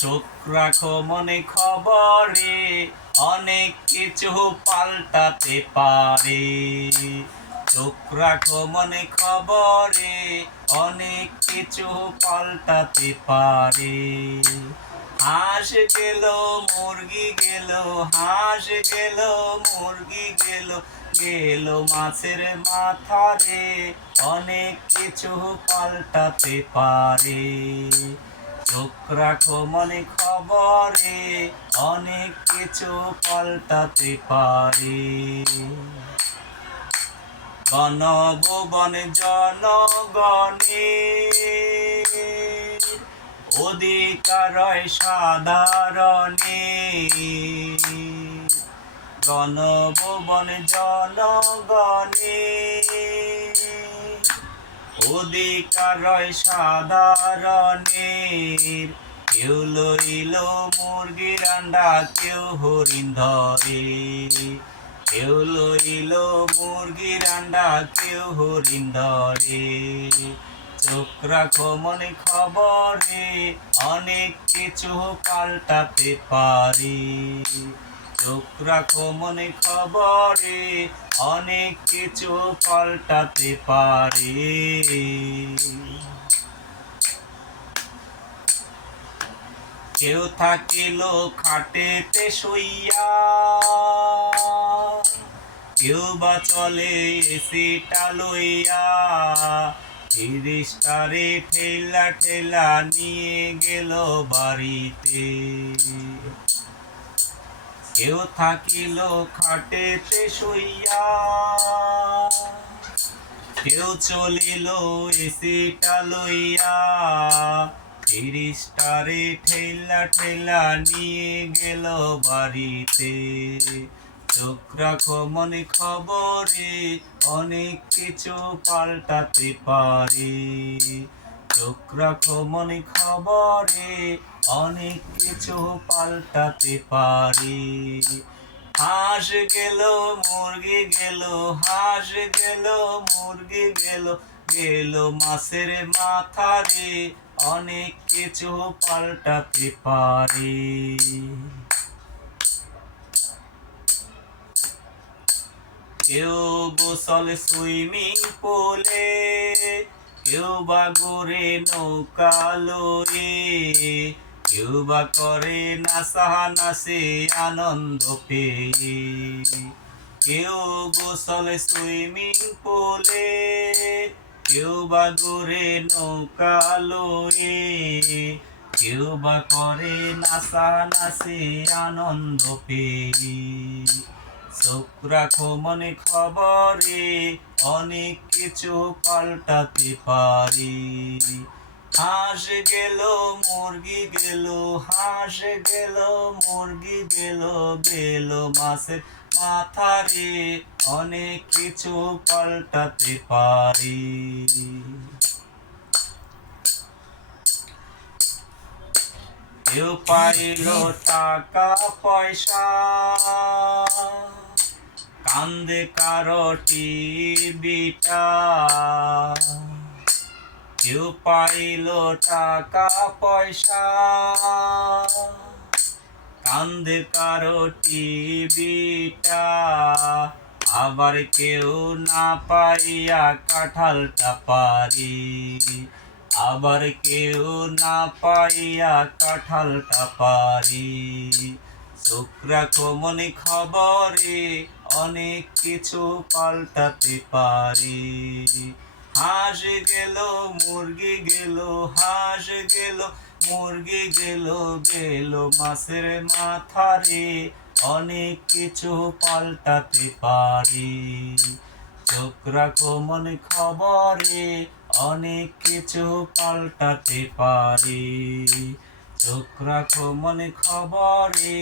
চোখ রাখো মনে খবরে, অনেক কিছু পাল্টাতে পারে। চোখ রাখো মনে খবরে, অনেক কিছু পাল্টাতে পারে। হাঁস গেল মুরগি গেল, হাঁস গেল মুরগি গেল, গেল মাছের মাথা রে, অনেক কিছু পাল্টাতে পারে। চোখ রাখো মনে খবরে, অনেক কিছু পাল্টাতে পারে। গণভুবন জনগণের অধিকার সাধারণের। গণভুবন জনগণের অধিকার সাধারণের। কেউ লইল মুরগির আন্ডা, কেউ হরিণ ধরে। কেউ লইল মুরগির আন্ডা, কেউ হরিণ ধরে। চোখ রাখো মনে খবরে, অনেক কিছু পাল্টাতে পারে। চোখ রাখো মনে খবরে, অনেক কিছু পাল্টাতে পারে। কেউ থাকিল খাটেতে শুইয়া, কেউ বা চলে এসিটা লইয়া। তিরিশটারে ঠেলা ঠেলা নিয়ে গেল বাড়িতে। কেউ থাকিল খাটেতে শুইয়া, কেউ চলিল এসিটা লইয়া। তিরিশটারে ঠেলা ঠেলা নিয়ে গেল বাড়িতে। চোখ রাখো মনে খবরে, অনেক কিছু পাল্টাতে পারে। চোখ রাখো মনে খবরে, অনেক কিছু পাল্টাতে পারে। হাঁস গেল মুরগি গেল, হাঁস গেল মুরগি গেল, গেল মাছের মাথা রে, অনেক কিছু পাল্টাতে পারে। কেউ গোসল সুইমিং পুলে, কেউ বা ঘুরে নৌকা লয়ে, কেউ বা করে নাচানাচি আনন্দ পেয়ে। কেউ গোসল সুইমিং পুলে, কেউ বা ঘুরে নৌকা লয়ে, কেউ বা করে নাচানাচি আনন্দ পেয়ে। চোখ রাখো মনে খবরে, অনেক কিছু পাল্টাতে পারে। হাঁস গেল মুরগি গেল, হাঁস গেল মুরগি গেল, গেল মাছের মাথা রে, অনেক কিছু পাল্টাতে পারে। কেউ পাইল টাকা পয়সা, কান্দে কারো টিভিটা। কেউ পাইল টাকা পয়সা, কান্দে কারো টিভিটা। আবার কেউ না পাইয়া কাঁঠালটা পারি, আবার কেউ না পাইয়া কাঁঠালটা পারি। চোখ রাখো মনে খবরে, অনেক কিছু পাল্টাতে পারে। হাঁস গেল মুরগি গেল, হাঁস গেল মুরগি গেল, গেল মাছের মাথা রে, অনেক কিছু পাল্টাতে পারে। চোখ রাখো মনে খবরে, অনেক কিছু পাল্টাতে পারে। চোখ রাখো মনে খবরে,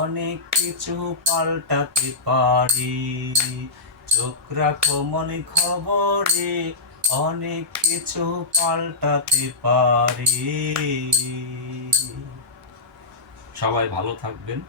অনেক কিছু পাল্টাতে পারে। চোখ রাখো মনে খবরে, অনেক কিছু পাল্টাতে পারে। সবাই ভালো থাকবেন।